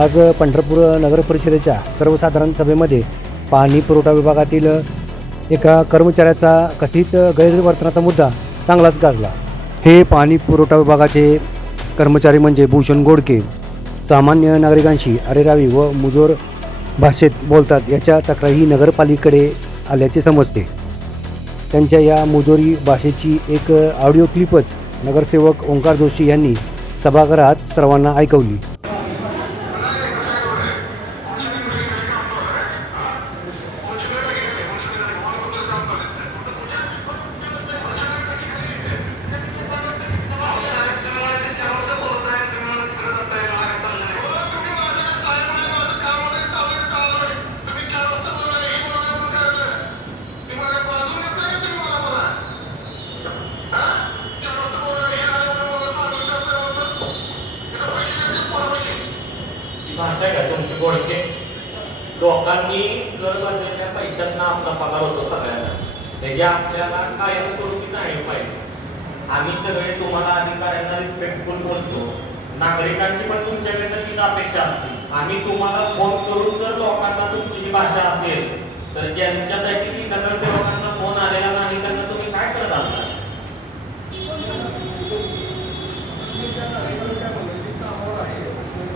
आज पंढरपूर नगर परिषदेच्या सर्वसाधारण सभेमध्ये पाणी पुरवठा विभागातील एका कर्मचाऱ्याचा कथित गैरवर्तनाचा मुद्दा चांगलाच गाजला। हे पाणी पुरवठा विभागाचे कर्मचारी म्हणजे भूषण गोडके सामान्य नागरिकांशी अरेरावी व मुजोर भाषेत बोलतात याच्या तक्रारी नगरपालिकेकडे आल्याचे समजते। त्यांच्या या मुजोरी भाषेची एक ऑडिओ क्लिपच नगरसेवक ओंकार जोशी यांनी सभागृहात सर्वांना ऐकवली। भाषा का तुमची गोडके लोकांनी घर बांधण्याच्या पैशांना आपला पगार होतो सगळ्यांना, त्याची आपल्याला कायमस्वरूपी जाणीव पाहिजे। आम्ही सगळे तुम्हाला अधिकाऱ्यांना रिस्पेक्टफुल बोलतो, नागरिकांची पण तुमच्याकडनं तीच अपेक्षा असते। आम्ही तुम्हाला फोन करून जर लोकांना तुमची जी भाषा असेल तर ज्यांच्यासाठी की नगरसेवकांचा फोन आलेला नाही त्यांना तुम्ही काय करत असता?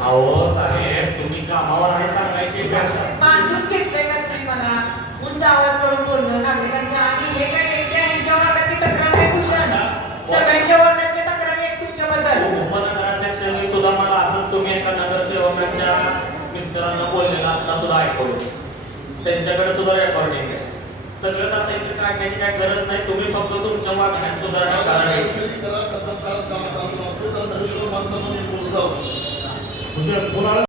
अहो साहेब, तुम्ही कामावर आहे सांगायची बांधून घेतलंय का तुम्ही? मला उंच आवाज करून बोलणं नागरिकांच्या आणि हे काय एकट्या यांच्यावर आता ती तक्रार नाही भूषण, सगळ्यांच्या वरती तक्रार आहे तुमच्याबद्दल। उपनगराध्यक्ष सुद्धा मला असंच तुम्ही एका नगरसेवकांच्या मिस्टरांना बोललेला आता सुद्धा ऐकवलं, त्यांच्याकडे सुद्धा रेकॉर्डिंग आहे सगळं। आता इथे काढण्याची काय गरज नाही, तुम्ही फक्त तुमच्या वागण्यात सुधारणा करा।